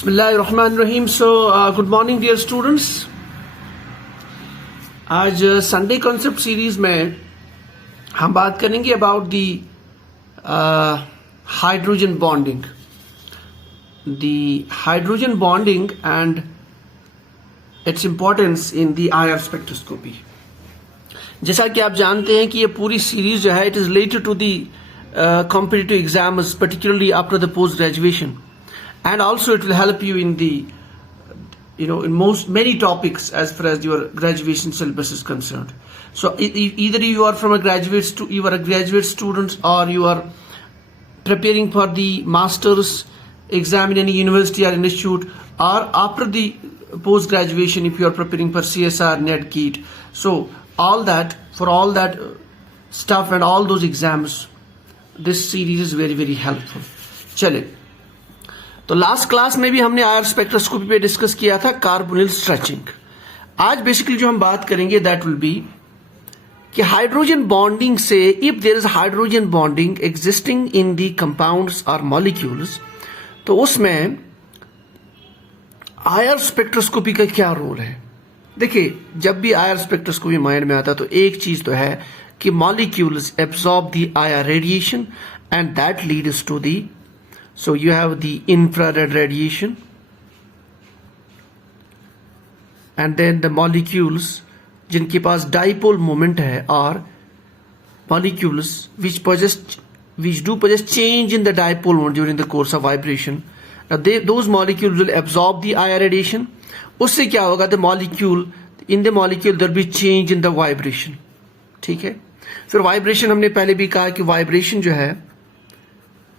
Bismillahirrahmanirrahim. So, good morning dear students. आज Sunday concept series में हम बात करेंगे about the hydrogen bonding and its importance in the IR spectroscopy. जैसा कि आप जानते हैं कि ये पूरी सीरीज जो है it is related to the competitive exams, particularly after the post graduation. And also it will help you in the, in many topics as far as your graduation syllabus is concerned. So either you are from you are a graduate student, or you are preparing for the master's exam in any university or institute, or after the post graduation if you are preparing for CSR, NET, GEAT. So for all that stuff and all those exams, this series is very very helpful. चले, तो last class में भी हमने IR spectroscopy पे discuss किया था carbonyl stretching. आज basically जो हम बात करेंगे दैट विल बी कि हाइड्रोजन बॉन्डिंग से, if there is hydrogen bonding existing in the compounds और मॉलिक्यूल्स, तो उसमें IR स्पेक्ट्रोस्कोपी का क्या रोल है. देखिए, जब भी IR स्पेक्ट्रोस्कोपी माइंड में आता तो एक चीज तो है कि molecules absorb the IR radiation and that leads to the, so you have the infrared radiation, and then the molecules जिनके पास dipole moment है, or molecules which do possess change in the dipole moment during the course of vibration. Now those molecules will absorb the IR radiation. उससे क्या होगा, in the molecule there will be change in the vibration. ठीक है. फिर vibration हमने पहले भी कहा कि vibration जो है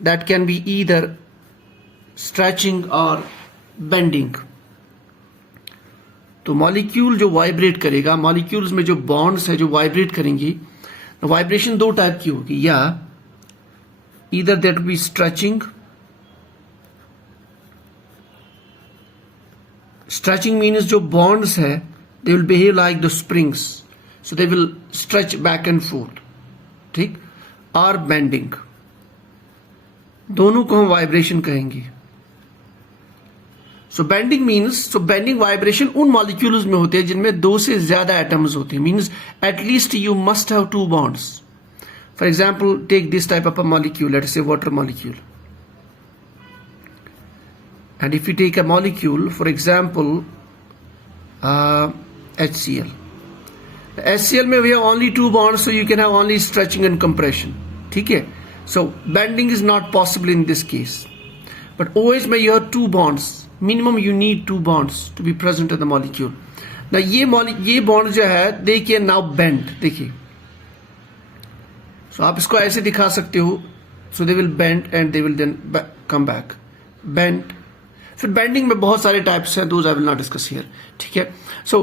that can be either stretching or bending. तो मॉलिक्यूल जो वाइब्रेट करेगा, मॉलिक्यूल्स में जो बॉन्ड्स है जो वाइब्रेट करेंगी, वाइब्रेशन दो टाइप की होगी, या either that will be stretching means जो bonds है they will behave like the springs, so they will stretch back and forth, ठीक. और bending, दोनों को हम वाइब्रेशन कहेंगे. सो बेंडिंग बेंडिंग वाइब्रेशन उन मॉलिक्यूल्स में होते हैं जिनमें दो से ज्यादा एटम्स होते हैं. Means at least you must have two bonds. For example, take this type of a molecule, let's say water molecule, and if you take a molecule for example HCl में we have only two bonds, so you can have only stretching and compression. ठीक है. So bending is not possible in this case. But OH में you have two bonds. Minimum you need two bonds to be present in the molecule. Now ये bond जो है they can now bend. देखिए. So आप इसको ऐसे दिखा सकते हो. So they will bend and they will then come back. Bend. फिर bending में बहुत सारे types हैं. Those I will not discuss here. ठीक है. So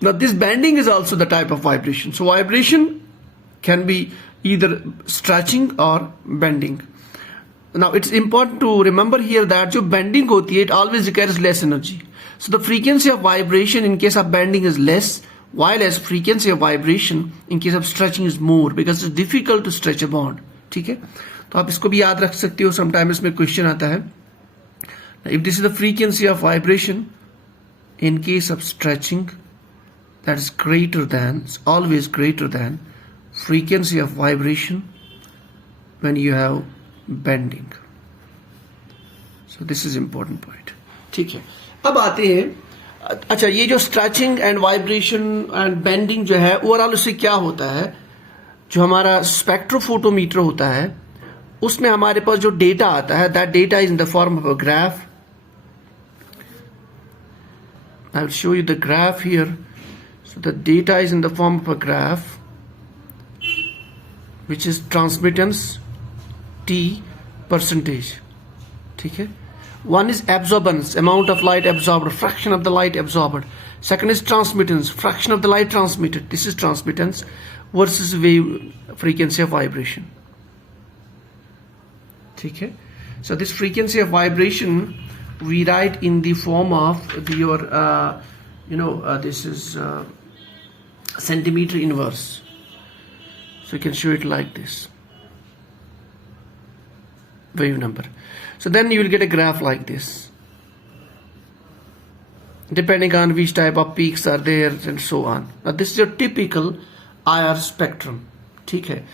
now this bending is also the type of vibration. So vibration can be either stretching or bending. Now it's important to remember here that जो bending होती है it always requires less energy. So the frequency of vibration in case of bending is less, while as frequency of vibration in case of stretching is more, because it's difficult to stretch a bond. ठीक है. तो आप इसको भी याद रख सकते हो. समटाइम इसमें क्वेश्चन आता है, if this is the frequency of vibration in case of stretching, that is greater than, it's always greater than frequency of vibration when you have bending. So this is important point. ठीक है. अब आते हैं, अच्छा, ये जो stretching and vibration and bending जो है ओवरऑल उससे क्या होता है, जो हमारा स्पेक्ट्रोफोटोमीटर होता है उसमें हमारे पास जो डेटा आता है, that data is in the form of a graph. I will show you the graph here. So the data is in the form of a graph which is transmittance T percentage. ठीक है. One is absorbance, amount of light absorbed, fraction of the light absorbed. Second is transmittance, fraction of the light transmitted. This is transmittance versus wave frequency of vibration. ठीक है. So this frequency of vibration we write in the form of your this is centimeter inverse. So you can show it like this, wave number. So then you will get a graph like this, depending on which type of peaks are there and so on. Now this is your typical IR spectrum. ठीक है.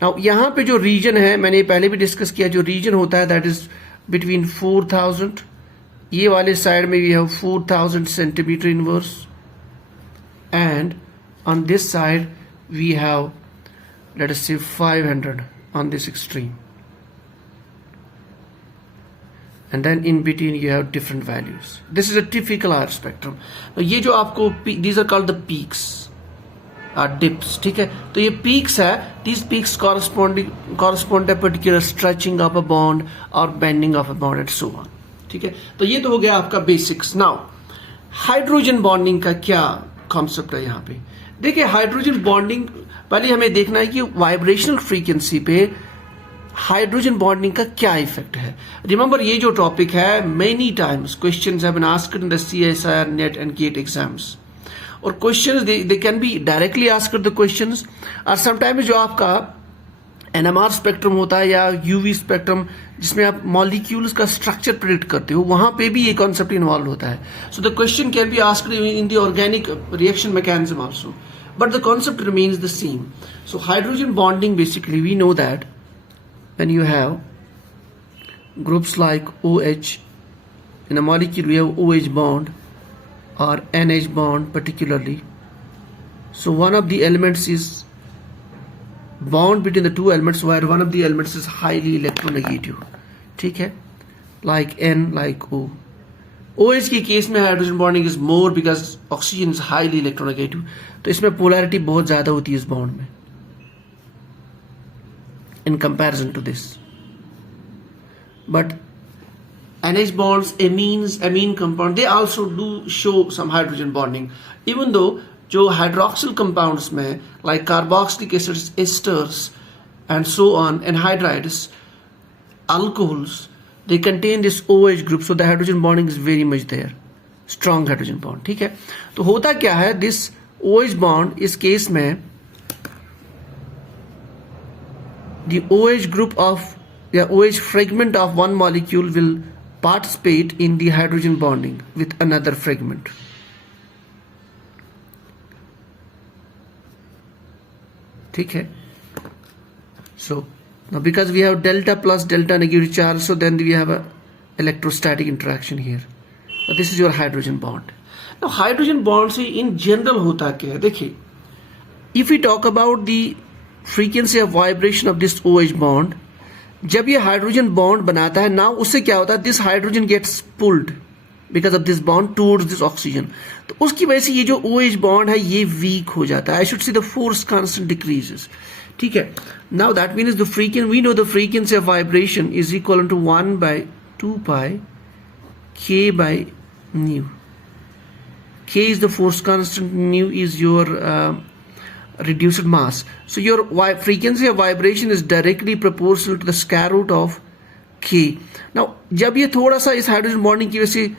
Now यहाँ पे जो region है, मैंने पहले भी discuss किया, जो region होता है that is between 4000, ये वाले साइड में we have 4000 centimeter inverse, and on this side we have, let us say, 500 on this extreme, and then in between you have different values. This is a typical IR spectrum. तो ये जो आपको these are called the peaks, dips. ठीक है. तो ये peaks है. These peaks correspond to a particular stretching of a bond or bending of a bond and so on. ठीक है. तो ये तो हो गया आपका बेसिक्स. नाउ हाइड्रोजन बॉन्डिंग का क्या कॉन्सेप्ट है यहाँ पे. देखिए हाइड्रोजन बॉन्डिंग, पहले हमें देखना है कि वाइब्रेशनल फ्रीक्वेंसी पे हाइड्रोजन बॉन्डिंग का क्या इफेक्ट है. रिमेंबर ये जो टॉपिक है, many times questions have been asked in the CSIR, NET and GATE exams. और questions they can be directly asked the questions, और समटाइम्स जो आपका NMR स्पेक्ट्रम होता है या UV स्पेक्ट्रम जिसमें आप मॉलिक्यूल्स का स्ट्रक्चर प्रेडिक्ट करते हो, वहां पे भी ये कॉन्सेप्ट इन्वॉल्व होता है. So the question can be asked in the organic reaction mechanism also, but the concept remains the same. So hydrogen bonding, basically we know that when you have groups like OH in a molecule, we have OH bond or NH bond particularly. So one of the elements is bond between the two elements where one of the elements is highly electronegative. ठीक है, like N, like O. OH के case में hydrogen bonding is more because oxygen is highly electronegative. तो इसमें polarity बहुत ज्यादा होती है इस बॉन्ड में in comparison to this. But NH bonds, amine compound, they also do show some hydrogen bonding. Even though जो हाइड्रोक्सिल कंपाउंड्स में like carboxylic acids, esters and so on, anhydrides, alcohols, they contain this OH group, so the hydrogen bonding is very much there, strong hydrogen bond. ठीक है. तो होता क्या है, this OH bond इस case में the OH group of या OH fragment of one molecule will participate in the hydrogen bonding with another fragment. ठीक है. So now because we have delta plus delta negative charge, so then we have a electrostatic interaction here. So this is your hydrogen bond. Now hydrogen bond से in general होता क्या है. देखिए, if we talk about the frequency of vibration of this OH bond, जब ये hydrogen bond बनाता है ना, उससे क्या होता है, this hydrogen gets pulled because of this bond towards this oxygen. तो उसकी वजह से ये जो OH बॉन्ड है ये वीक हो जाता है. I should see the force constant decreases. ठीक है. Now that means the frequency, we know the frequency of vibration is equal to 1/2π K by nu. K is the force constant, nu is your reduced mass. So your frequency of vibration is directly proportional to the square root of K. Now जब ये थोड़ा सा इस hydrogen bonding की वजह से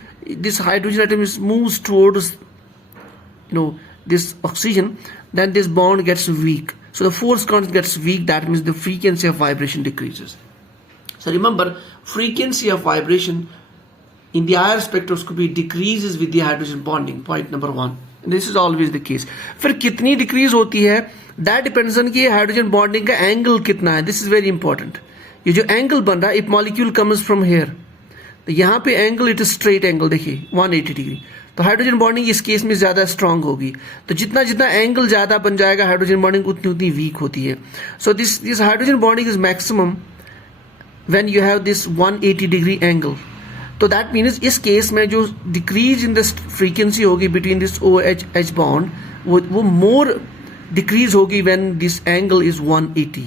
this hydrogen atom is moves towards this oxygen, then this bond gets weak. So the force constant gets weak. That means the frequency of vibration decreases. So remember, frequency of vibration in the IR spectroscopy decreases with the hydrogen bonding. Point number 1. And this is always the case. फिर कितनी decrease होती है, that depends on कि hydrogen bonding का angle कितना है. This is very important. ये जो एंगल बन रहा है, if molecule comes from here, तो यहाँ पे angle it is straight angle, देखिए 180 डिग्री. तो हाइड्रोजन बॉन्डिंग इस केस में ज्यादा स्ट्रांग होगी. तो जितना जितना एंगल ज्यादा बन जाएगा हाइड्रोजन बॉन्डिंग उतनी उतनी वीक होती है. So this hydrogen bonding is maximum when you have this 180 degree angle. तो दैट मीन्स इस केस में जो डिक्रीज इन द फ्रीक्वेंसी होगी बिटवीन दिस OH बॉन्ड, वो मोर डिक्रीज होगी when this angle is 180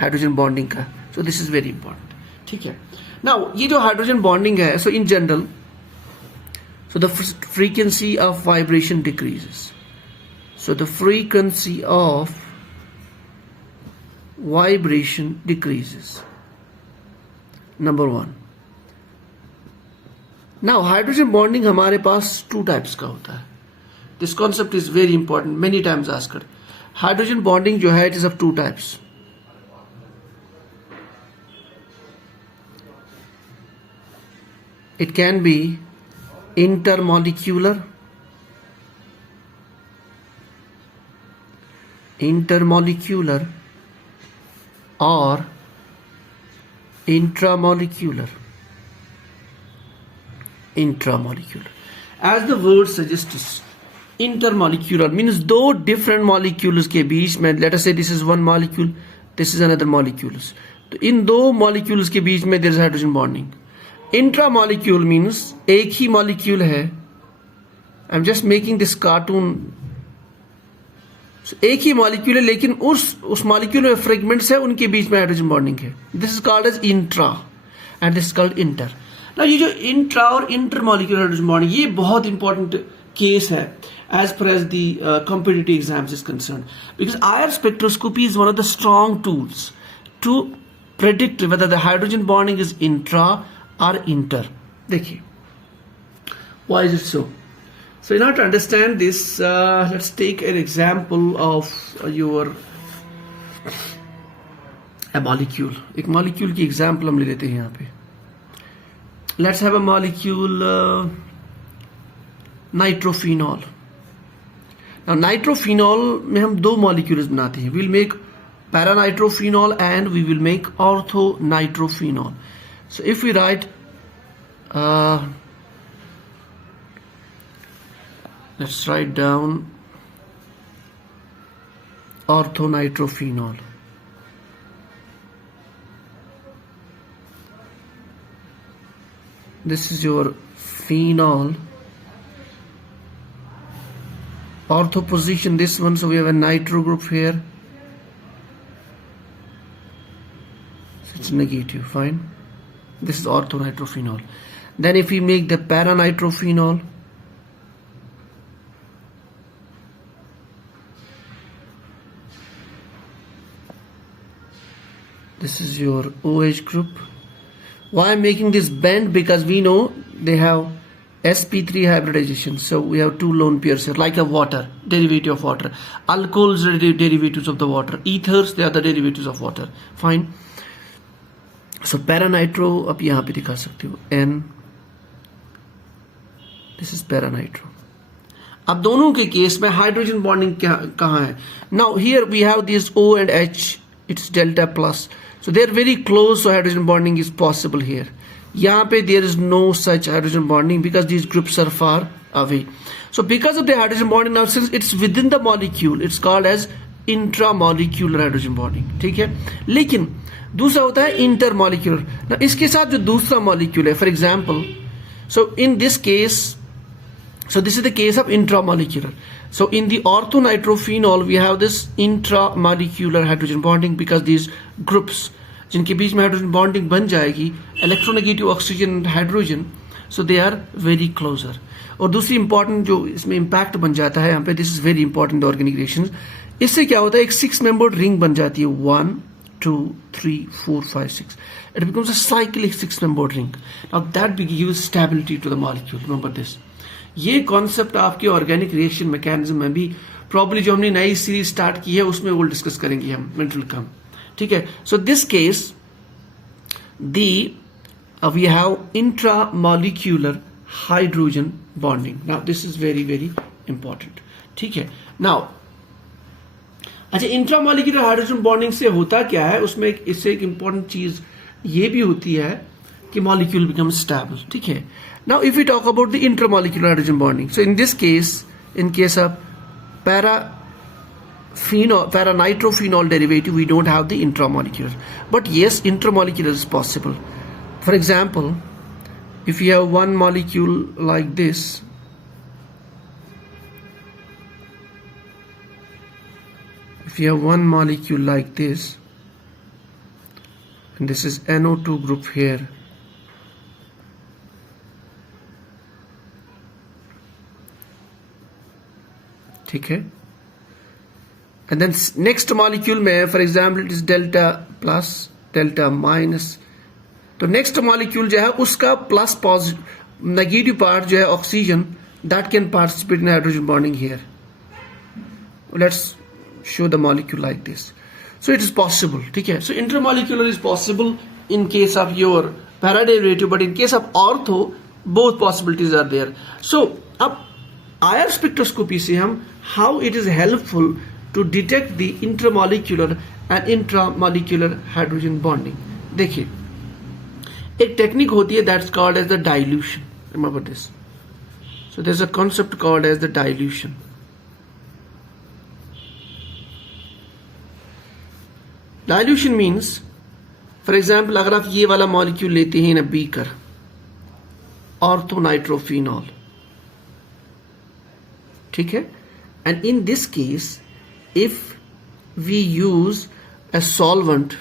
hydrogen bonding का. So this is very important. ठीक है. नाउ ये जो हाइड्रोजन बॉन्डिंग है, so in general, so the frequency of vibration decreases. So the frequency of vibration decreases. Number 1. Now hydrogen bonding हमारे पास 2 types का होता है. This concept is very important, many times asked. Hydrogen bonding जो है it is of 2 types. It can be intermolecular or intramolecular. As the word suggests, intermolecular means 2 different molecules के बीच में, let us say this is one molecule, this is another molecules. तो इन 2 molecules के बीच में there is hydrogen bonding. Intramolecule means एक ही molecule है. I am just making this cartoon. एक ही मॉलिक्यूल है लेकिन उस मॉलिक्यूल में फ्रेगमेंट्स है, उनके बीच में हाइड्रोजन बॉन्डिंग है. This is called as intra and this called inter. ना ये जो इंट्रा और इंटरमॉलिक्यूलर हाइड्रोजन बॉन्डिंग ये बहुत इंपॉर्टेंट केस है as far as the competitive exams is concerned, because IR spectroscopy is one of the strong tools to predict whether the hydrogen bonding is intra or inter. देखिए, why is it so? So in order to understand this, let's take an example of a molecule. एक molecule की example हम ले लेते हैं यहाँ पे. Let's have a molecule nitrophenol. Now nitrophenol में हम 2 molecules बनाते हैं. We'll make paranitrophenol and we will make orthonitrophenol. So if we write, let's write down orthonitrophenol. This is your phenol. Ortho position this one, so we have a nitro group here. So it's negative, fine. This is orthonitrophenol. Then if we make the paranitrophenol, this is your OH group. Why I'm making this bend? Because we know they have sp3 hybridization, so we have 2 lone pairs here, like a water, derivative of water. Alcohols are derivatives of the water. Ethers, they are the derivatives of water. Fine. So paranitro आप यहाँ पे दिखा सकते हो N. This is paranitro. अब दोनों के case में हाइड्रोजन बॉन्डिंग कहाँ है? Now here we have these O and H. It's delta plus. So they are very close, so hydrogen bonding is possible here. यहाँ पे there is no such hydrogen bonding because these groups are far away. So because of the hydrogen bonding, now since it's within the molecule, it's called as intramolecular hydrogen bonding. ठीक है. लेकिन दूसरा होता है intermolecular. ना इसके साथ जो दूसरा मॉलिक्यूल है, for example, so in this case, so this is the case of intramolecular. So in the orthonitrophenol we have this intramolecular hydrogen bonding because these groups जिनके बीच में हाइड्रोजन बॉन्डिंग बन जाएगी, electronegative oxygen and hydrogen, so they are very closer. और दूसरी important जो इसमें impact बन जाता है यहाँ पे, this is very important organic reactions. इससे क्या होता है, एक 6 मेंबर्ड रिंग बन जाती है. 1 2 3 4 5 6. It becomes a cyclic 6 membered ring. Now that gives stability to the molecule. Remember this. ये कॉन्सेप्ट आपके ऑर्गेनिक रिएक्शन मैकेनिज्म में भी प्रॉब्ली जो हमने नई सीरीज स्टार्ट की है उसमें वो डिस्कस करेंगे हम, मेंटल कम. ठीक है. So this case we have intramolecular hydrogen bonding. Now this is very very important. ठीक है. Now अच्छा, इंट्रामॉलिक्यूलर हाइड्रोजन बॉन्डिंग से होता क्या है, उसमें इससे एक इंपॉर्टेंट चीज ये भी होती है कि मॉलिक्यूल बिकम स्टेबल. ठीक है. Now if we talk about the intramolecular hydrogen bonding, so in this case, in case of paranitrophenol derivative, we don't have the intramolecular, but yes, intermolecular is possible. For example, if you have one molecule like this, if you have one molecule like this, and this is NO2 group here, ठीक है. And then next molecule में, for example, it is delta plus, delta minus. तो next molecule जो है उसका negative part जो है oxygen, that can participate in hydrogen bonding here. Let's show the molecule like this. So it is possible. ठीक है. So intermolecular is possible in case of your paraderivative, but in case of ortho both possibilities are there. So अब IR spectroscopy से हम how it is helpful to detect the intermolecular and intramolecular hydrogen bonding. देखिए एक technique होती है that's called as the dilution. Remember this. So there's a concept called as the dilution. Dilution means, for example, अगर आप ये वाला molecule लेते हैं ना बीकर, ऑर्थोनाइट्रोफिनॉल, ठीक है, and in this case if we use a solvent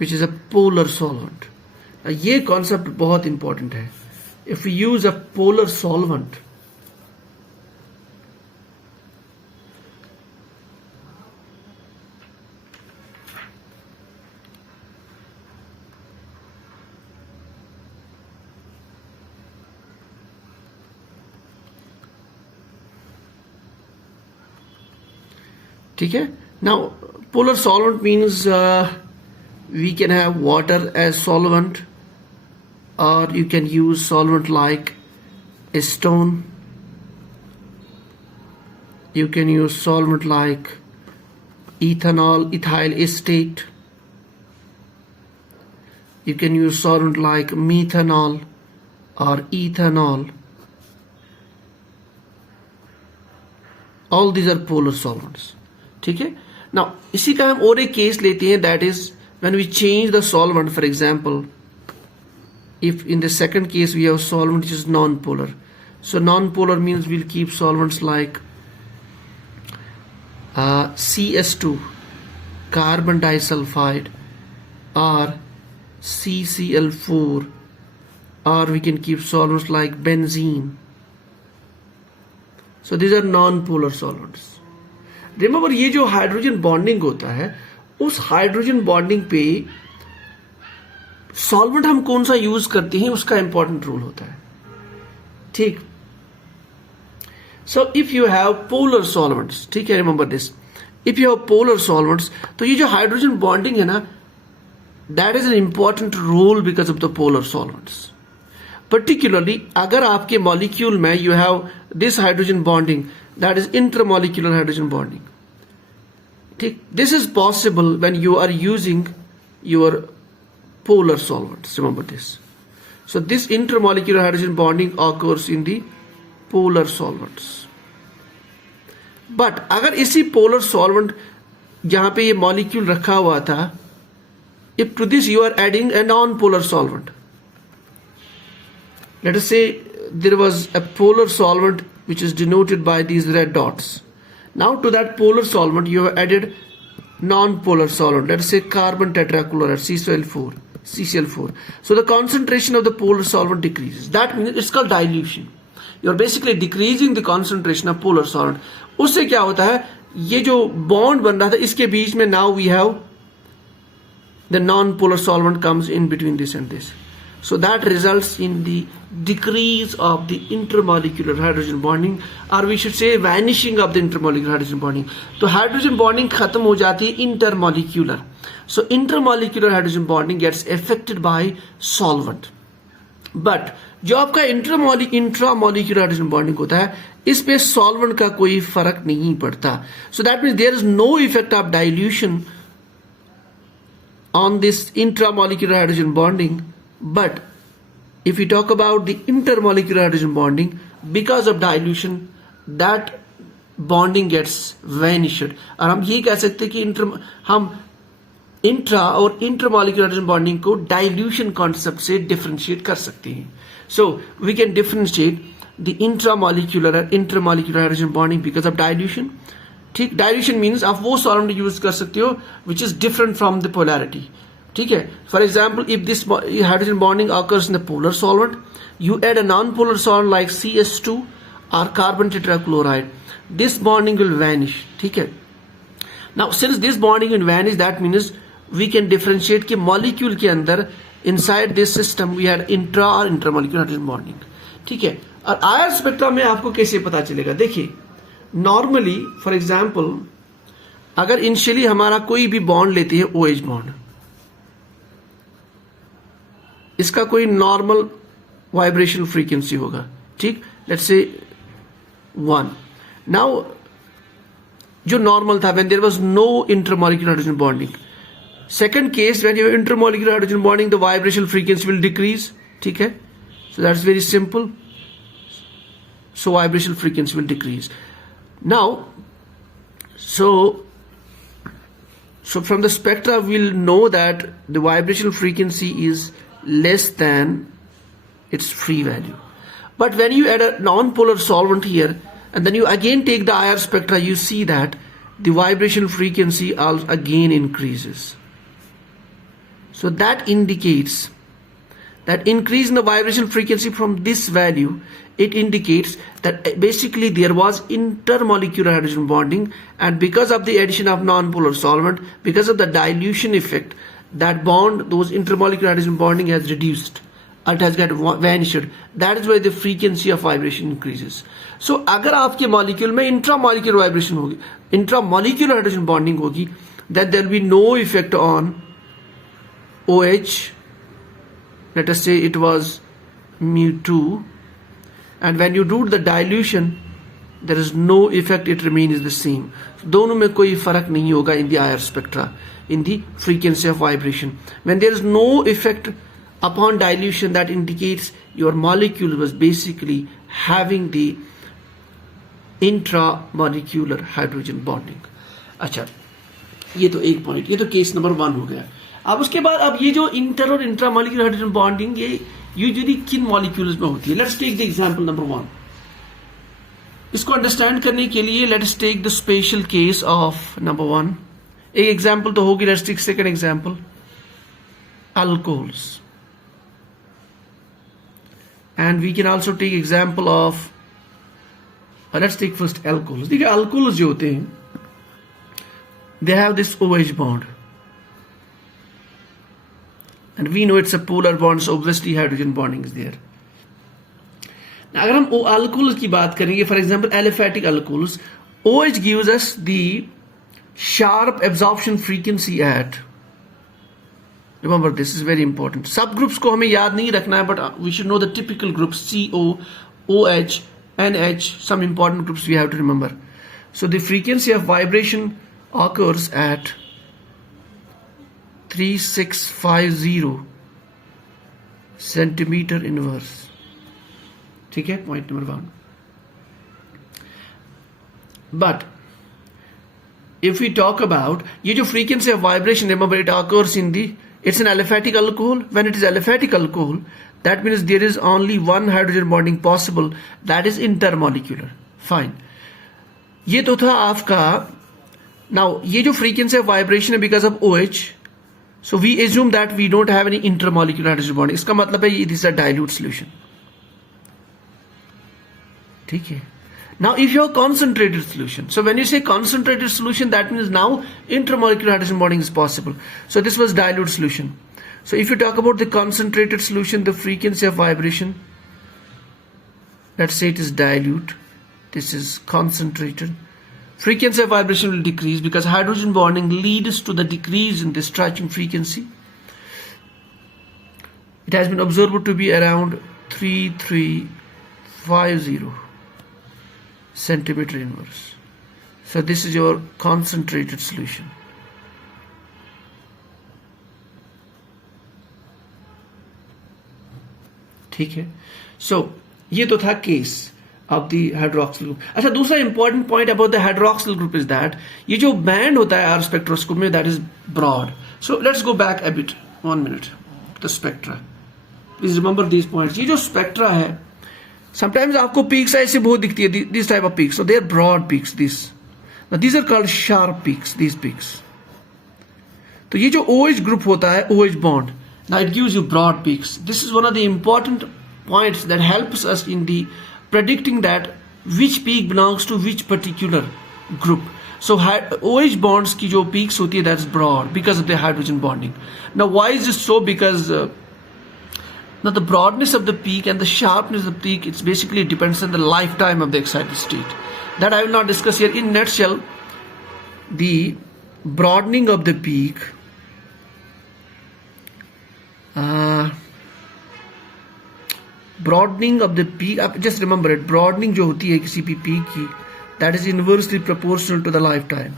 which is a polar solvent. ये कॉन्सेप्ट बहुत इंपॉर्टेंट है. If we use a polar solvent, ठीक है. Now polar solvent means we can have water as solvent, और you can use solvent like acetone, you can use solvent like ethanol, ethyl acetate, you can use solvent like methanol or ethanol. All these are polar solvents. ठीक है. Now इसी का हम और एक case लेते हैं, that is when we change the solvent. For example, if in the second case we have solvent which is non-polar, so non-polar means we'll keep solvents like CS2, carbon disulfide, or CCl4, or we can keep solvents like benzene. So these are non-polar solvents. Remember, ये जो hydrogen bonding होता है, उस hydrogen bonding पे solvent हम कौन सा use करते हैं उसका इंपॉर्टेंट रोल होता है. ठीक. So if you have polar solvents, ठीक है, remember this, if you have polar solvents, तो ये जो हाइड्रोजन बॉन्डिंग है ना, that is an important role because of the polar solvents. Particularly अगर आपके मॉलिक्यूल में you have this hydrogen bonding, that is intermolecular hydrogen bonding. ठीक. This is possible when you are using your polar solvents. Remember this. So this intermolecular hydrogen bonding occurs in the polar solvents. But अगर इसी polar solvent जहां पे ये molecule रखा हुआ था, if to this you are adding a non polar solvent, let us say there was a polar solvent which is denoted by these red dots. Now to that polar solvent you have added non-polar solvent, let's say carbon tetrachloride, CCl4. So the concentration of the polar solvent decreases. That means it's called dilution. You're basically decreasing the concentration of polar solvent. उससे क्या होता है, ये जो bond बन रहा था इसके बीच में now we have the non-polar solvent comes in between this and this. So that results in the decrease of the intermolecular hydrogen bonding, or we should say vanishing of the intermolecular hydrogen bonding. तो hydrogen bonding खत्म हो जाती है intermolecular. So intermolecular hydrogen bonding gets affected by solvent. But जो आपका intramolecular hydrogen bonding होता है, इस पे सॉल्वेंट का कोई फर्क नहीं पड़ता. So that means there is no effect of dilution on this intramolecular hydrogen bonding. But if we talk about the intermolecular hydrogen bonding, because of dilution that bonding gets vanished. और हम ये कह सकते हैं कि हम इंट्रा और intermolecular hydrogen bonding को डाइल्यूशन कॉन्सेप्ट से डिफरेंशिएट कर सकते हैं. So we can differentiate the intramolecular और intermolecular hydrogen bonding because of dilution. ठीक. डाइल्यूशन मीन्स आप वो सॉल्वेंट यूज कर सकते हो which is different from the polarity. ठीक है. For example, if this hydrogen bonding occurs in the polar solvent, you add a non polar solvent like CS2 और carbon tetrachloride, this bonding will vanish. ठीक है. Now since this bonding will vanish, that means we can differentiate कि molecule के अंदर inside this system we had intra और intermolecular hydrogen bonding. ठीक है, और IR स्पेक्ट्रा में आपको कैसे पता चलेगा? देखिए नॉर्मली फॉर एग्जाम्पल अगर इनिशियली हमारा कोई भी बॉन्ड लेती है OH बॉन्ड, इसका कोई नॉर्मल वाइब्रेशन फ्रीक्वेंसी होगा, ठीक, लेट्स से 1. नाउ जो नॉर्मल था when there was no intermolecular hydrogen bonding. Second case when you have intermolecular hydrogen bonding the vibration frequency will decrease. ठीक है, so that's very simple. So vibration frequency will decrease. Now so from the spectra we'll know that the vibrational frequency is less than its free value. But when you add a non-polar solvent here and then you again take the IR spectra, you see that the vibration frequency also again increases. So that indicates that increase in the vibration frequency from this value, it indicates that basically there was intermolecular hydrogen bonding, and because of the addition of non-polar solvent, because of the dilution effect, that bond, those intermolecular hydrogen bonding has reduced. It has got vanished. That is why the frequency of vibration increases. So अगर आपके molecule में intramolecular vibration होगी, intramolecular hydrogen bonding होगी, then there will be no effect on OH. Let us say it was mu2, and when you do the dilution there is no effect, it remains the same. दोनों में कोई फर्क नहीं होगा in the IR spectra, in the frequency of vibration. When there is no effect upon dilution, that indicates your molecule was basically having the intramolecular hydrogen bonding. अच्छा, ये तो एक पॉइंट, ये तो केस नंबर 1 हो गया. अब उसके बाद अब ये जो इंटर और इंट्रामॉलिक्यूलर हाइड्रोजन बॉन्डिंग ये यूजुअली किन मॉलिक्यूल्स में होती है? Let's take the example number 1. इसको अंडरस्टैंड करने के लिए let's take the special case of number 1. एक एग्जांपल तो होगी, let's take second example, alcohols. And we can also take example of, let's take first alcohols. देखिए अल्कोहल्स जो होते हैं they have this OH bond, and we know it's a polar bond, so obviously hydrogen bonding is there. Now, अगर हम alcohols की बात करेंगे, for example aliphatic alcohols, OH gives us the sharp absorption frequency at, remember this is very important, subgroups को हमें याद नहीं रखना है, but we should know the typical groups CO, OH, NH, some important groups we have to remember. So the frequency of vibration occurs at 3650 centimetre inverse. ठीक है, point number 1. But if we talk about ये जो frequency of vibration, remember it occurs in the, it's an aliphatic alcohol. When it is aliphatic alcohol, that means there is only one hydrogen bonding possible, that is intermolecular. Fine, ये तो था आपका. Now ये जो frequency of vibration है because of OH, so we assume that we don't have any intermolecular hydrogen bonding. इसका मतलब है this is a dilute solution. ठीक है. Now if you have concentrated solution, so when you say concentrated solution, that means now intermolecular hydrogen bonding is possible. So this was dilute solution. So if you talk about the concentrated solution, the frequency of vibration, let's say it is dilute, this is concentrated, frequency of vibration will decrease because hydrogen bonding leads to the decrease in the stretching frequency. It has been observed to be around 3350 centimeter inverse. So this is your concentrated solution. ठीक है, so ये तो था case of the hydroxyl group. अच्छा, दूसरा important point about the hydroxyl group is that ये जो band होता है R spectroscope में, that is broad. So let's go back a bit, 1 minute, the spectra. Please remember these points. ये जो spectra है, sometimes आपको peaks ऐसे बहुत दिखती है, this type of peaks. So they are broad peaks. Now these are called sharp peaks. These peaks. तो ये जो OH group होता है, OH bond, now it gives you broad peaks. This is one of the important points that helps us in the predicting that which peak belongs to which particular group. So OH bonds की जो peaks होती है, that's broad because of the hydrogen bonding. Now why is this so? Because Now the broadness of the peak and the sharpness of the peak, it's basically depends on the lifetime of the excited state. That I will not discuss here. In nutshell, the broadening of the peak just remember it, broadening जो होती है किसी भी peak की, that is inversely proportional to the lifetime.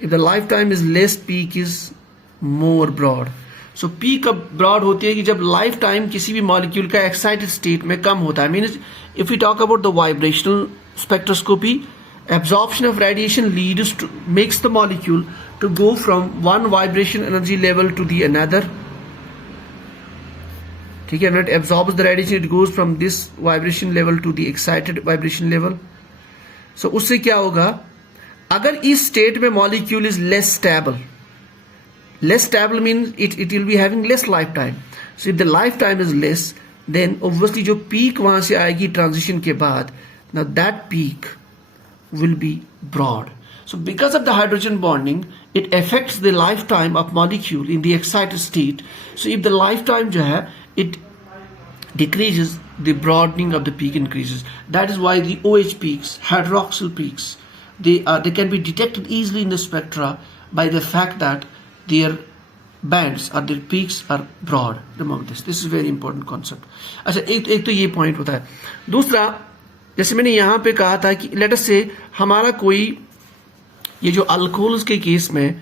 If the lifetime is less, peak is more broad. So peak अब broad होती है कि जब lifetime किसी भी molecule का excited state में कम होता है. Means if we talk about the vibrational spectroscopy, absorption of radiation makes the molecule to go from one vibration energy level to the another. ठीक है, when it absorbs the radiation, it goes from this vibration level to the excited vibration level. So उससे क्या होगा, अगर इस state में molecule is less stable means it will be having less lifetime. So if the lifetime is less, then obviously जो peak वहां से आएगी transition के बाद, now that peak will be broad. So because of the hydrogen bonding, it affects the lifetime of molecule in the excited state. So if the lifetime जो है, it decreases, the broadening of the peak increases. That is why the OH peaks, hydroxyl peaks, they can be detected easily in the spectra by the fact that their bands or their peaks are broad. Remember this. This is very important concept. अच्छा, एक तो ये point होता है. दूसरा, जैसे मैंने यहाँ पे कहा था कि let us say हमारा कोई ये जो alcohols के केस में,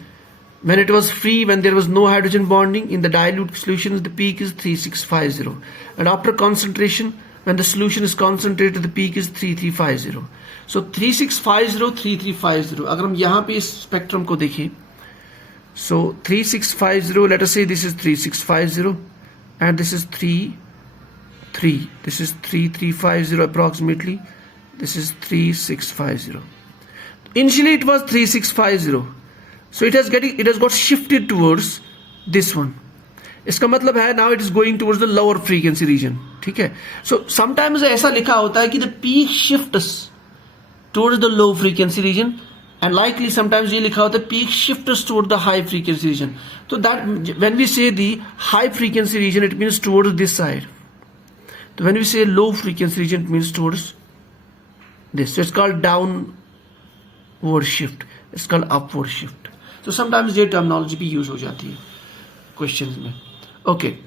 when it was free, when there was no hydrogen bonding in the dilute solutions, the peak is 3650, and after concentration, when the solution is concentrated, the peak is 3350. So 3650, 3350. अगर हम यहाँ पे इस spectrum को देखें, so 3650, let us say this is 3650 and this is 33, this is 3350 approximately, this is 3650. Initially it was 3650, so it has got shifted towards this one. इसका मतलब है now it is going towards the lower frequency region. ठीक है, so sometimes ऐसा लिखा होता है कि the peak shifts towards the low frequency region, and likely sometimes ये लिखा होता है peak shifts toward the high frequency region. So that when we say the high frequency region, it means towards this side. So when we say low frequency region, it means towards this. So it's called downward shift. It's called upward shift. So sometimes ये terminology भी use हो जाती है questions में. Okay.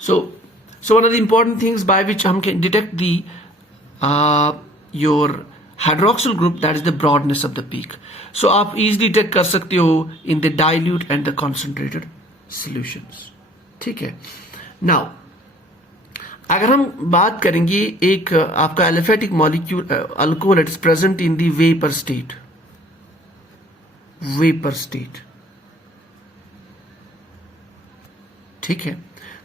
So one of the important things by which हम can detect the your hydroxyl group, that is the broadness of the peak. So आप easily detect कर सकते हो in the dilute and the concentrated solutions. ठीक है. Now अगर हम बात करेंगे एक आपका aliphatic molecule alcohol, it is present in the vapor state. ठीक है,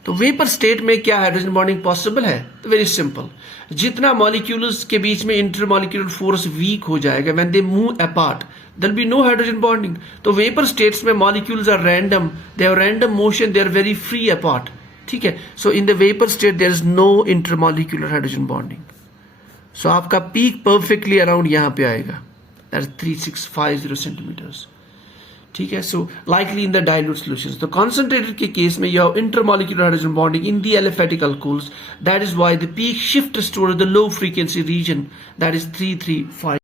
तो वेपर स्टेट में क्या हाइड्रोजन बॉन्डिंग पॉसिबल है? तो वेरी सिंपल, जितना मॉलिक्यूल्स के बीच में इंटरमॉलिक्यूलर फोर्स वीक हो जाएगा, when they move apart, there be no hydrogen bonding. तो वेपर स्टेट्स में molecules are random, they have random motion, they are very free apart. ठीक है, so in the vapour state there is no intermolecular hydrogen bonding. सो आपका peak perfectly around यहां पे आएगा, that is 3650 centimetres. ठीक है, so likely in the dilute solutions. तो कॉन्सेंट्रेटेड के केस में you have intermolecular hydrogen bonding in the aliphatic alcohols. That is why the peak shifts toward the low frequency region, that is 335.